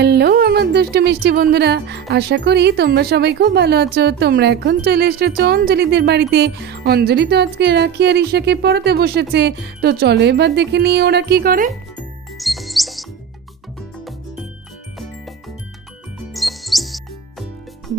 Hello আমার দুষ্টু মিষ্টি বন্ধুরা, আশা করি তোমরা সবাই খুব ভালো আছো। তোমরা এখন চলে এসেছো অঞ্জলিদের বাড়িতে। অঞ্জলি তো আজকে রাখি আর ঈশাকে পড়াতে বসেছে, তো চলো এবার দেখে নিই ওরা কি করে।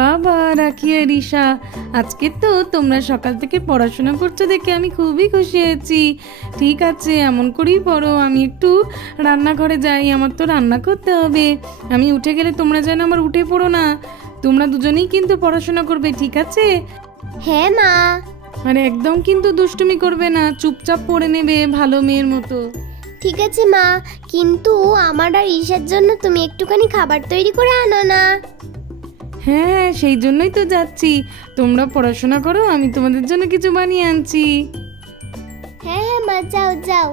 বাবা রাখি আর ঈশা, আজকে তো তোমরা সকাল থেকে পড়াশোনা করছো দেখে আমি খুবই খুশি হয়েছি। ঠিক আছে, এমন করেই পড়ো। আমি একটু রান্নাঘরে যাই, আমার তো রান্না করতে হবে। আমি উঠে গেলে তোমরা যেন আমার উঠে পড়ো না। তোমরা দুজনেই কিন্তু পড়াশোনা করবে, ঠিক আছে? হ্যাঁ মা। আর একদম কিন্তু দুষ্টুমি করবে না, চুপচাপ পড়ে নেবে ভালো মেয়ের মতো। ঠিক আছে মা, কিন্তু আমার আর ঈশার জন্য তুমি একটুখানি খাবার তৈরি করে আনো না। হ্যাঁ, সেই জন্যই তো যাচ্ছি। তোমরা পড়াশোনা করো, আমি তোমাদের জন্য কিছু বানিয়ে আনছি। হ্যাঁ হ্যাঁ মা, যাও যাও।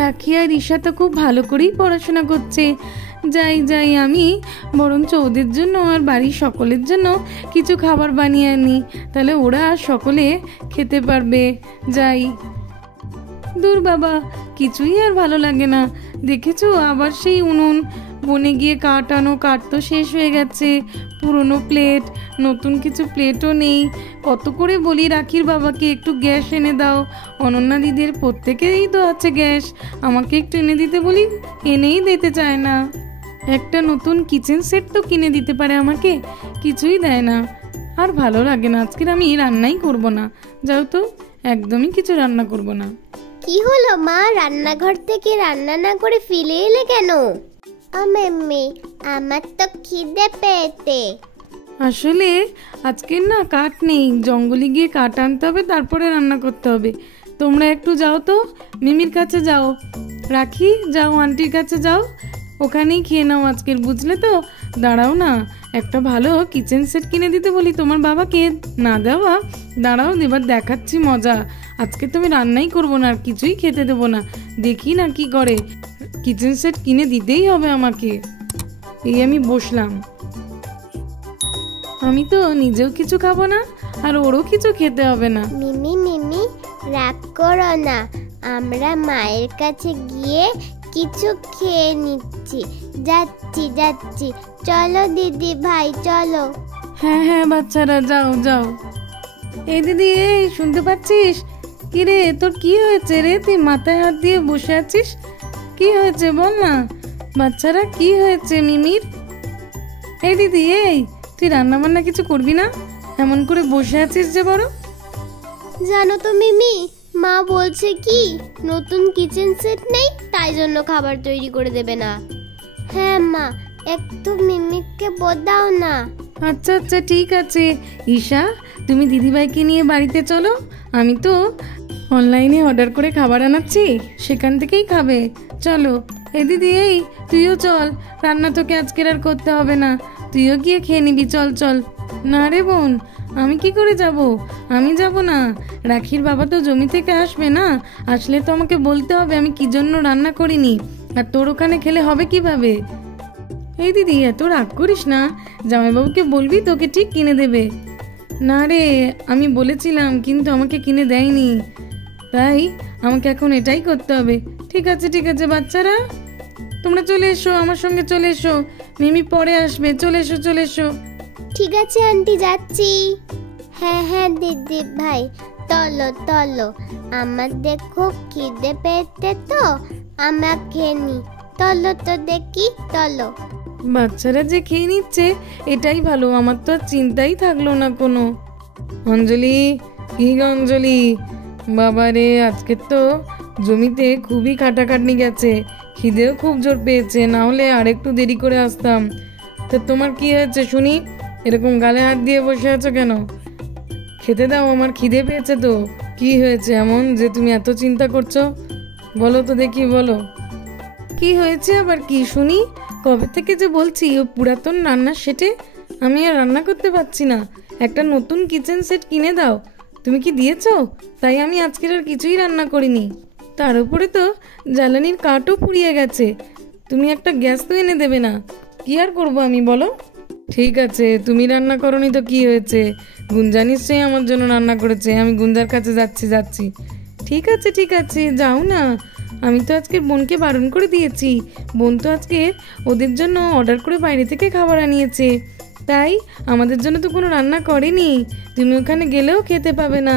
রাখি আর ঈশা তো খুব ভালো করেই পড়াশোনা করছে। যাই যাই, আমি বরঞ্চ ওদের জন্য আর বাড়ির সকলের জন্য কিছু খাবার বানিয়ে আনি, তাহলে ওরা সকলে খেতে পারবে। যাই। দূর বাবা, কিছুই আর ভালো লাগে না। দেখেছো, আবার সেই উনুন, বনে গিয়ে কাঠ আনো, কাঠ তো শেষ হয়ে গেছে। পুরনো প্লেট, নতুন কিছু প্লেটও নেই। কত করে বলি রাখির বাবাকে একটু গ্যাস এনে দাও। অনন্যা দিদির প্রত্যেকেরই তো আছে গ্যাস, আমাকে একটু এনে দিতে বলি, এনেই দিতে চায় না। একটা নতুন কিচেন সেট তো কিনে দিতে পারে আমাকে, কিছুই দেয় না। আর ভালো লাগে না, আজকের আমি রান্নাই করব না। যাও তো, একদমই কিছু রান্না করব না। কি হলো মা, রান্নাঘর থেকে রান্না না করে ফিরে এলে কেন? মেম্মি, আমার তো খিদে পেয়েছে। আসলে আজকের না কাঠ নেই, জঙ্গলে গিয়ে কাঠ আনতে হবে, তারপরে রান্না করতে হবে। তোমরা একটু যাও তো, মিমির কাছে যাও। রাখি, যাও আন্টির কাছে যাও, ওখানেই খেয়ে নাও আজকের, বুঝলে তো? দাঁড়াও না, একটা ভালো কিচেন সেট কিনে দিতে বলি তোমার বাবাকে। না দেওয়া? দাঁড়াও, এবার দেখাচ্ছি মজা। আজকে তুমি রান্নাই করবো না, আর কিছুই খেতে দেবো না। দেখি না কি করে। কিচেন সেট কিনে দিতেই হবে আমাকে। এই আমি বসলাম, আমি তো নিজেও কিছু খাবো না, আর ওরও কিছু খেতে হবে না। মিমি মিমি, রাগ করো না, আমরা মায়ের কাছে গিয়ে কিছু খেয়ে নিচ্ছি। যাচ্ছি যাচ্ছি, চলো দিদি ভাই চলো। হ্যাঁ হ্যাঁ বাচ্চারা, যাও যাও। এই দিদি, এই শুনতে পাচ্ছিস? কি রে, তোর কি হয়েছে রে? তুই মাথায় হাত দিয়ে বসে আছিস, কি হয়েছে বল না? বাচ্চারা, কি হয়েছে মিমির? এই দিদি, এই তুই রান্না বান্না কিছু করবি না? এমন করে বসে আছিস যে বড়। জানো তো মিমি, মা বলছে কি নতুন কিচেন সেট নেই, তাই জন্য খাবার তৈরি করে দেবে না। হ্যাঁ মা, একটু মিমিকে বোঝাও না। আচ্ছা আচ্ছা, ঠিক আছে। ঈশা, তুমি দিদিভাইকে নিয়ে বাড়িতে চলো। আমি তো অনলাইনে অর্ডার করে খাবার আনাচ্ছি, সেখান থেকেই খাবে। চলো। এই দিদি, এই তুইও চল, রান্না তোকে আজকের আর করতে হবে না, তুইও গিয়ে খেয়ে নিবি। চল চল। না রে বোন, আমি কি করে যাব? আমি যাব না। রাখির বাবা তো জমি থেকে আসবে না, আসলে তো আমাকে বলতে হবে আমি কি জন্য রান্না করিনি, আর তোর ওখানে খেলে হবে কিভাবে? এই দিদি, এত রাগ করিস না, জামাইবাবুকে বলবি, তোকে ঠিক কিনে দেবে। না রে, আমি বলেছিলাম কিন্তু আমাকে কিনে দেয়নি, তাই আমাকে এখন এটাই করতে হবে। ঠিক আছে ঠিক আছে বাচ্চারা, তোমরা চলে এসো, আমার সঙ্গে চলে এসো। মিমি পরে আসবে, চলে এসো চলে এসো। ঠিক আছে আন্টি, যাচ্ছি। হ্যাঁ হ্যাঁ দিদি ভাই, চলো চলো, আমার দেখো খিদে পেয়েছে তো, আমরা খেয়ে নি। চলো তো দেখি, চলো। বাচ্চারা যে খেয়ে নিচ্ছে এটাই ভালো, আমার তো আর চিন্তাই থাকলো না কোনো। অঞ্জলি, কি গো অঞ্জলি? বাবারে, আজকে তো জমিতে খুবই খাটাখাটনি গেছে, খিদেও খুব জোর পেয়েছে, না হলে আরেকটু দেরি করে আসতাম। তা তোমার কি হয়েছে শুনি? এরকম গালে হাত দিয়ে বসে আছো কেন? খেতে দাও, আমার খিদে পেয়েছে তো। কি হয়েছে এমন যে তুমি এত চিন্তা করছো? বলো তো দেখি, বলো কি হয়েছে আবার? কি শুনি? কবে থেকে যে বলছি ও পুরাতন রান্নার সেটে আমি আর রান্না করতে পারছি না, একটা নতুন কিচেন সেট কিনে দাও। তুমি কি দিয়েছো? তাই আমি আজকের আর কিছুই রান্না করিনি। তার উপরে তো জ্বালানির কাঠও পুড়িয়ে গেছে, তুমি একটা গ্যাস তো এনে দেবে না? কি আর করবো আমি, বলো? ঠিক আছে, তুমি রান্না করনি তো কি হয়েছে, গুঞ্জা নিশ্চয়ই আমার জন্য রান্না করেছে, আমি গুঞ্জার কাছে যাচ্ছি। ঠিক আছে ঠিক আছে, যাও না, আমি তো আজকে বোনকে বারণ করে দিয়েছি। বোন তো আজকে ওদের জন্য অর্ডার করে বাইরে থেকে খাবার আনিয়েছে, তাই আমাদের জন্য তো কোনো রান্না করেনি। তুমি ওখানে গেলেও খেতে পাবে না।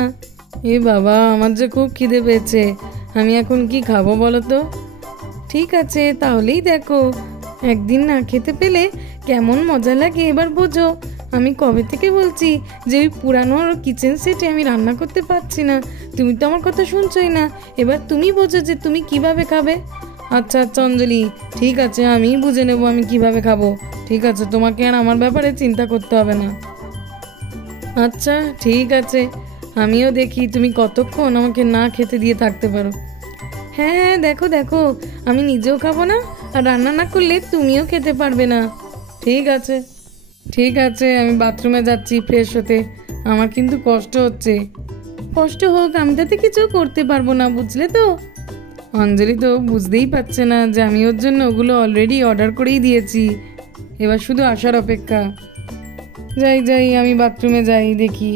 এ বাবা, আমার যে খুব খিদে পেয়েছে, আমি এখন কি খাবো বলো তো? ঠিক আছে, তাহলেই দেখো, একদিন না খেতে পেলে কেমন মজা লাগে এবার বোঝো। আমি কবে থেকে বলছি যে ওই পুরানো কিচেন সেটে আমি রান্না করতে পারছি না, তুমি তো আমার কথা শুনছোই না। এবার তুমি বোঝো যে তুমি কিভাবে খাবে। আচ্ছা আচ্ছা অঞ্জলি, ঠিক আছে, আমি বুঝে নেবো আমি কিভাবে খাবো। ঠিক আছে, তোমাকে আর আমার ব্যাপারে চিন্তা করতে হবে না। আচ্ছা ঠিক আছে, আমিও দেখি তুমি কতক্ষণ আমাকে না খেতে দিয়ে থাকতে পারো। হ্যাঁ হ্যাঁ, দেখো দেখো, আমি নিজেও খাবো না, আর রান্না না করলে তুমিও খেতে পারবে না। ঠিক আছে ঠিক আছে, আমি বাথরুমে যাচ্ছি ফ্রেশ হতে। আমার কিন্তু কষ্ট হচ্ছে। কষ্ট হোক, আমি তাতে কিছু করতে পারবো না, বুঝলে তো? অঞ্জলি তো বুঝতেই পারছে না যে আমি ওর জন্য ওগুলো অলরেডি অর্ডার করেই দিয়েছি, এবার শুধু আসার অপেক্ষা। যাই যাই, আমি বাথরুমে যাই, দেখি।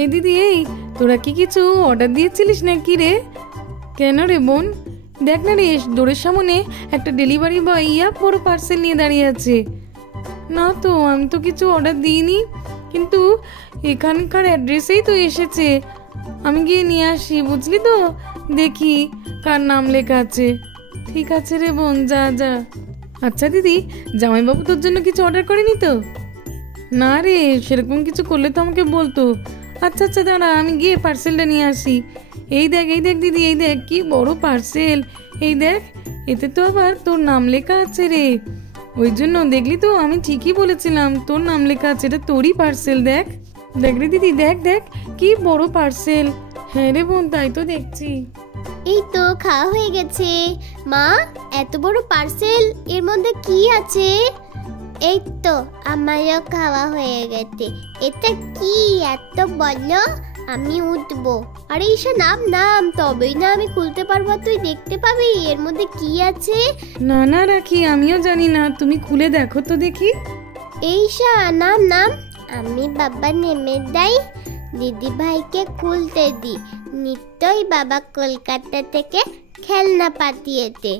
এই দিদি, এই তোরা কি কিছু অর্ডার দিয়েছিলিস নাকি রে? কেন রে বোন? দেখ না রে, ডোরের সামনে একটা ডেলিভারি বয় বড় পার্সেল নিয়ে দাঁড়িয়ে আছে। না তো, আমি তো কিছু অর্ডার দিইনি, কিন্তু এখানকার অ্যাড্রেসেই তো এসেছে। আমি গিয়ে নিয়ে আসি, বুঝলি তো? দেখি কার নাম লেখা আছে। ঠিক আছে রে বোন, যা যা। আচ্ছা দিদি, জামাইবাবু তোর জন্য কিছু অর্ডার করেনি তো? না রে, সেরকম কিছু করলে তো আমাকে বলতো। আচ্ছা আচ্ছা, দাঁড়া, আমি গিয়ে পার্সেলটা নিয়ে আসি। এই দেখ দিদি, এই দেখ কি বড় পার্সেল। এই দেখ, এতে তো আবার তোর নাম লেখা আছে রে। ওই জন্য দেখলি তো, আমি ঠিকই বলেছিলাম, তোর নাম লেখা আছে, এটা তোরই পার্সেল। দেখ দেখ রে দিদি, দেখ দেখ কি বড় পার্সেল। হ্যাঁ রে বোন, তাই তো দেখছি। এই তো খাওয়া হয়ে গেছে। মা, এত বড় পার্সেল, এর মধ্যে কি আছে? এই তো আমারও খাওয়া হয়ে গেছে। এটা কি এত বলো? আমি উঠবো। আরে ঈশা, নাম নাম, তবেই না আমি খুলতে পারবো, তুই দেখতে পাবি এর মধ্যে কি আছে। না না রাখি, আমিও জানি না, তুমি খুলে দেখো তো দেখি। ঈশা, নাম নাম। আমি বাবা নেমে দেই, দিদি ভাইকে খুলতে দি। নিত্যই বাবা কলকাতা থেকে খেলনা পাঠিয়েছে।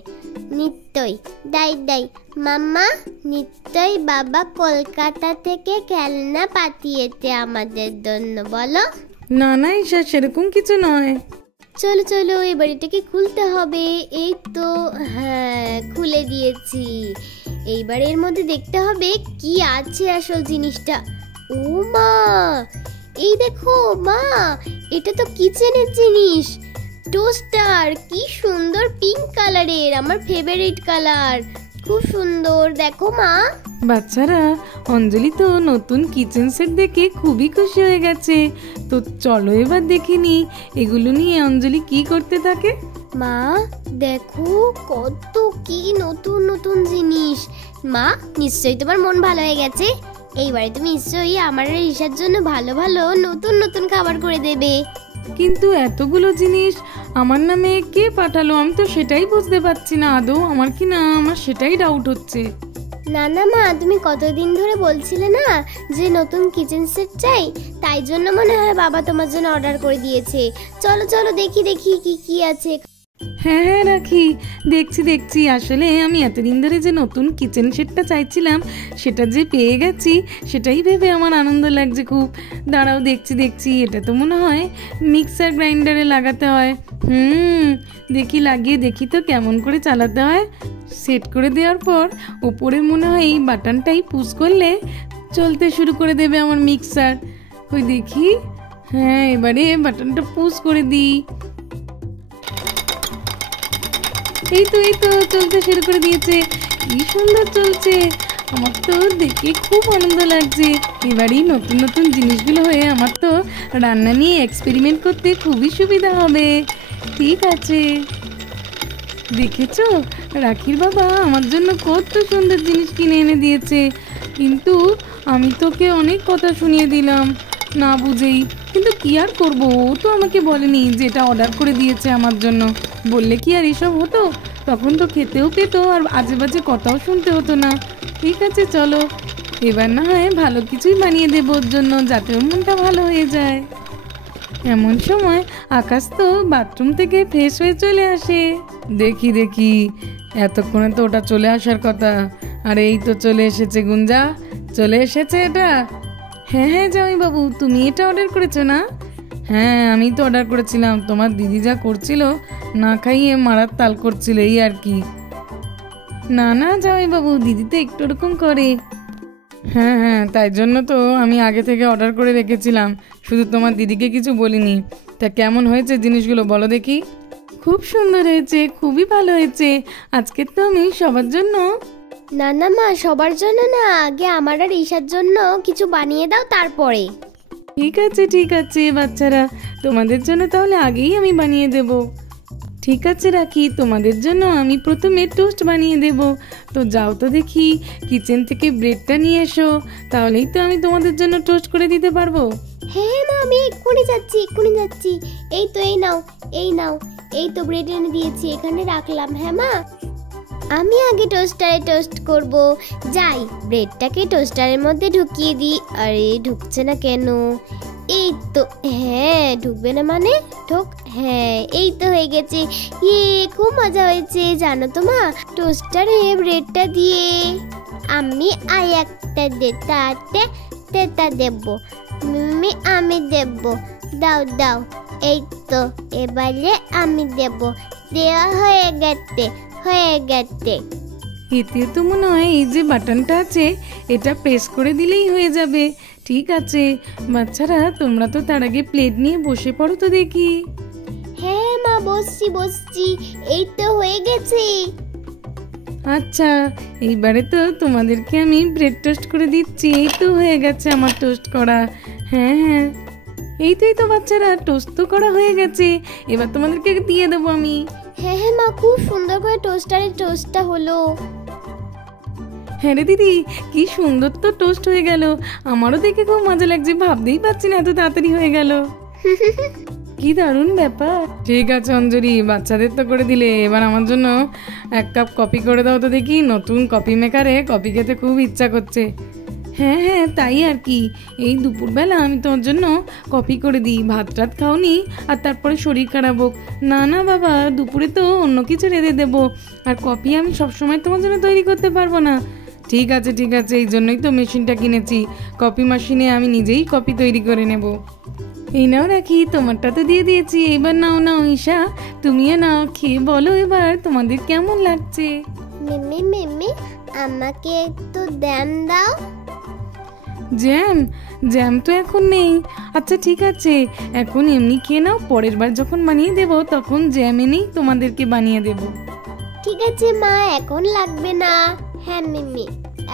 নিত্যই দাই দাই মাম্মা, নিত্যই বাবা কলকাতা থেকে খেলনা পাঠিয়েছে আমাদের জন্য, বলো। না না ঈশা, সেরকম কিছু নয়। চলো চলো, এই বাড়িটাকে খুলতে হবে। এই তো, হ্যাঁ, খুলে দিয়েছি। এইবার এর মধ্যে দেখতে হবে কি আছে আসল জিনিসটা। ও মা, এই দেখো মা, এটা তো কিচেনের জিনিস। টোস্টার, কি সুন্দর পিঙ্ক কালারের, আমার ফেভারিট কালার, খুব সুন্দর। দেখো মা। বাচ্চারা, অঞ্জলি তো নতুন কিচেন সেট দেখে খুবই খুশি হয়ে গেছে। তো চলো এবার দেখিনি এগুলো নিয়ে অঞ্জলি কি করতে থাকে। মা দেখো, কত কি নতুন নতুন জিনিস। মা, নিশ্চয়ই তোমার মন ভালো হয়ে গেছে। এইবারে তুমি নিশ্চয়ই আমার আর ঈশার জন্য ভালো ভালো নতুন নতুন খাবার করে দেবে। কিন্তু এতগুলো জিনিস আমার নামে কে পাঠালো, আমি তো সেটাই বুঝতে পারছি না। আদৌ আমার কি না, আমার সেটাই ডাউট হচ্ছে। না না মা, তুমি কতদিন ধরে বলছিলে না যে নতুন কিচেন সেট চাই, তাই জন্য মনে হয় বাবা তোমার জন্য অর্ডার করে দিয়েছে। চলো চলো, দেখি দেখি কি কি আছে। হ্যাঁ হ্যাঁ রাখি, দেখছি দেখছি। আসলে আমি এতদিন ধরে যে নতুন কিচেন সেটটা চাইছিলাম, সেটা যে পেয়ে গেছি, সেটাই ভেবে আমার আনন্দ লাগছে খুব। দাঁড়াও, দেখছি দেখছি। এটা তো মনে হয় মিক্সার গ্রাইন্ডারে লাগাতে হয়। দেখি, লাগিয়ে দেখি তো কেমন করে চালাতে হয়। সেট করে দেওয়ার পর ওপরে মনে হয় এই বাটনটাই পুশ করলে চলতে শুরু করে দেবে আমার মিক্সার। ওই দেখি, হ্যাঁ, এবারে বাটনটা পুশ করে দিই। এই তো চলতে শুরু করে দিয়েছে। কি সুন্দর চলছে, আমার তো দেখে খুব আনন্দ লাগছে। এবারই নতুন নতুন জিনিসগুলো হয়ে আমার তো রান্না নিয়ে এক্সপেরিমেন্ট করতে খুবই সুবিধা হবে। ঠিক আছে, দেখেছো রাখির বাবা আমার জন্য কত সুন্দর জিনিস কিনে এনে দিয়েছে, কিন্তু আমি তোকে অনেক কথা শুনিয়ে দিলাম না বুঝেই। কিন্তু কি আর করবো, ও তো আমাকে বলেনি যে এটা অর্ডার করে দিয়েছে আমার জন্য। বললে কি আর এসব হতো? তখন তো খেতেও পেতো আর আজে বাজে কথাও শুনতে হতো না। ঠিক আছে চলো, এবার না হয় ভালো কিছুই বানিয়ে দেবো ওর জন্য, যাতে ওর মনটা ভালো হয়ে যায়। এমন সময় আকাশ তো বাথরুম থেকে ফ্রেশ হয়ে চলে আসে। দেখি দেখি, এতক্ষণে তো ওটা চলে আসার কথা, আর এই তো চলে এসেছে। গুঞ্জা, চলে এসেছে এটা? হ্যাঁ হ্যাঁ জামাইবাবু, তুমি এটা অর্ডার করেছো না? হ্যাঁ, আমি তো অর্ডার করেছিলাম। তোমার দিদি যা করছিল, না খাইয়ে মারার তাল করছিল, এই আর কি। না না জামাইবাবু, দিদি তো একটু ওরকম করে। হ্যাঁ হ্যাঁ, তাই জন্য তো আমি আগে থেকে অর্ডার করে রেখেছিলাম, শুধু তোমার দিদিকে কিছু বলিনি। তা কেমন হয়েছে জিনিসগুলো বলো দেখি। খুব সুন্দর হয়েছে, খুবই ভালো হয়েছে। আজকে তো আমি সবার জন্য। না না মা, সবার জন্য না, আগে আমার আর ঈশার জন্য কিছু বানিয়ে দাও তারপরে। ঠিক আছে বাচ্চারা, তোমাদের জন্য তাহলে আগেই আমি বানিয়ে দেব। ঠিক আছে রাখি, তোমাদের জন্য আমি প্রথমে টোস্ট বানিয়ে দেব। তো যাও তো দেখি কিচেন থেকে ব্রেডটা নিয়ে এসো, তাহলেই তো আমি তোমাদের জন্য টোস্ট করে দিতে পারবো। হ্যাঁ হ্যাঁ মা, আমি এক্ষুনি যাচ্ছি। এই তো, এই নাও, এই তো ব্রেড এনে দিয়েছি, এখানে রাখলাম। হ্যাঁ মা, আমি আগে টোস্টারে টোস্ট করব। যাই, ব্রেডটাকে টোস্টারের মধ্যে ঢুকিয়ে দিই। আরে ঢুকছে না কেন? এই তো, হ্যাঁ ঢুকবে না মানে? হ্যাঁ, এই তো হয়ে গেছে। খুব মজা হয়েছে জানো তো মা, টোস্টারে ব্রেডটা দিয়ে আমি আর একটা তেতা দেব। আমি দেব। দাও। এই তো, এবারে আমি দেব। দেওয়া হয়ে গেছে। এতে তো মনে হয় এই যে বাটনটা আছে, এটা প্রেস করে দিলেই হয়ে যাবে। ঠিক আছে বাচ্চারা, তোমরা তো তার আগে প্লেট নিয়ে বসে পড়ো তো দেখি। হ্যাঁ মা, বসছি। এই তো হয়ে গেছে। আচ্ছা, এইবারে তো তোমাদেরকে আমি ব্রেড টোস্ট করে দিচ্ছি। এই তো হয়ে গেছে আমার টোস্ট করা। হ্যাঁ, এই তো বাচ্চারা, টোস্ট তো করা হয়ে গেছে। এবার তোমাদেরকে দিয়ে দেবো আমি। হ্যাঁ মা, খুব সুন্দর করে টোস্টারে টোস্টটা হলো। হ্যাঁ রে দিদি, কি সুন্দর তো টোস্ট হয়ে গেল। আমারও দেখে খুব মজা লাগছে, ভাবতেই পারছি না এত তাড়াতাড়ি হয়ে গেল। কি দারুণ ব্যাপার। ঠিক আছে অঞ্জলি, বাচ্চাদের তো করে দিলে, এবার আমার জন্য 1 কাপ কফি করে দাও তো দেখি। নতুন কফি মেকারে কফি খেতে খুব ইচ্ছা করছে। হ্যাঁ, তাই আর কি, এই দুপুরবেলা আমি তোমার জন্য কফি করে দিই। ভাত টাত খাওনি, আর তারপরে শরীর খারাপ হোক। না বাবা, দুপুরে তো অন্য কিছু রেঁধে দেবো, আর কফি আমি সবসময় তোমার জন্য তৈরি করতে পারবো না। ঠিক আছে, এই জন্যই তো মেশিনটা কিনেছি। কফি মেশিনে আমি নিজেই কফি তৈরি করে নেব। এই নাও রাখি, তোমারটা তো দিয়ে দিয়েছি, এবার নাও ঈশা, তুমিও নাও, খেয়ে বলো এবার তোমাদের কেমন লাগছে। মিমি, আমাকে একটু দাও। জ্যাম তো এখন নেই। আচ্ছা ঠিক আছে, এখন এমনি খেয়ে নাও, পরের বার যখন বানিয়ে দেব তখন জ্যাম এনেই তোমাদেরকে বানিয়ে দেব। ঠিক আছে মা, এখন লাগবে না। হ্যাঁ মিমি,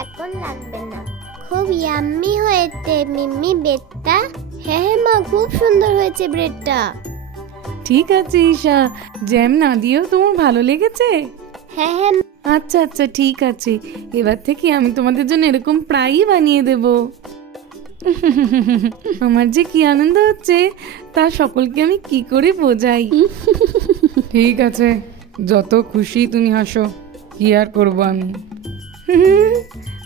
এখন লাগবে না। খুব ইয়াম্মি হয়েছে মিমি ব্রেডটা। হ্যাঁ মা, খুব সুন্দর হয়েছে ব্রেডটা। ঠিক আছে ঈশা, জ্যাম না দিয়েও তোমার ভালো লেগেছে? হ্যাঁ। আচ্ছা ঠিক আছে, এবার থেকে আমি তোমাদের জন্য এরকম প্রায়ই বানিয়ে দেব। আমার যে কি আনন্দ হচ্ছে, তা সকলকে আমি কি করে বোঝাই। ঠিক আছে, যত খুশি তুমি হাসো, কি আর করবো আমি।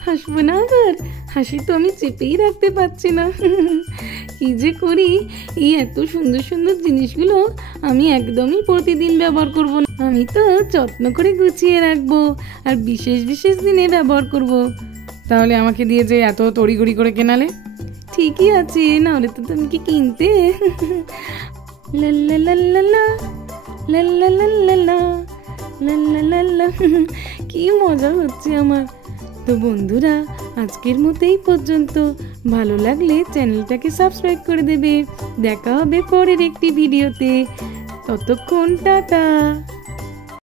হাসবো না আবার? হাসি তো আমি চেপেই রাখতে পারছি না। কি যে করি, এই এত সুন্দর সুন্দর জিনিসগুলো আমি একদমই প্রতিদিন ব্যবহার করব না। আমি তো যত্ন করে গুছিয়ে রাখবো, আর বিশেষ দিনে ব্যবহার করব। তাহলে আমাকে দিয়ে যে এত তড়িঘড়ি করে কেনালে? ঠিকই আছে, নাহলে তো তুমি কি কিনতে। কি মজা হচ্ছে আমার। তো বন্ধুরা, আজকের মতো এই পর্যন্ত। ভালো লাগলে চ্যানেলটাকে সাবস্ক্রাইব করে দেবে। দেখা হবে পরের একটি ভিডিওতে। ততক্ষণ টাটা।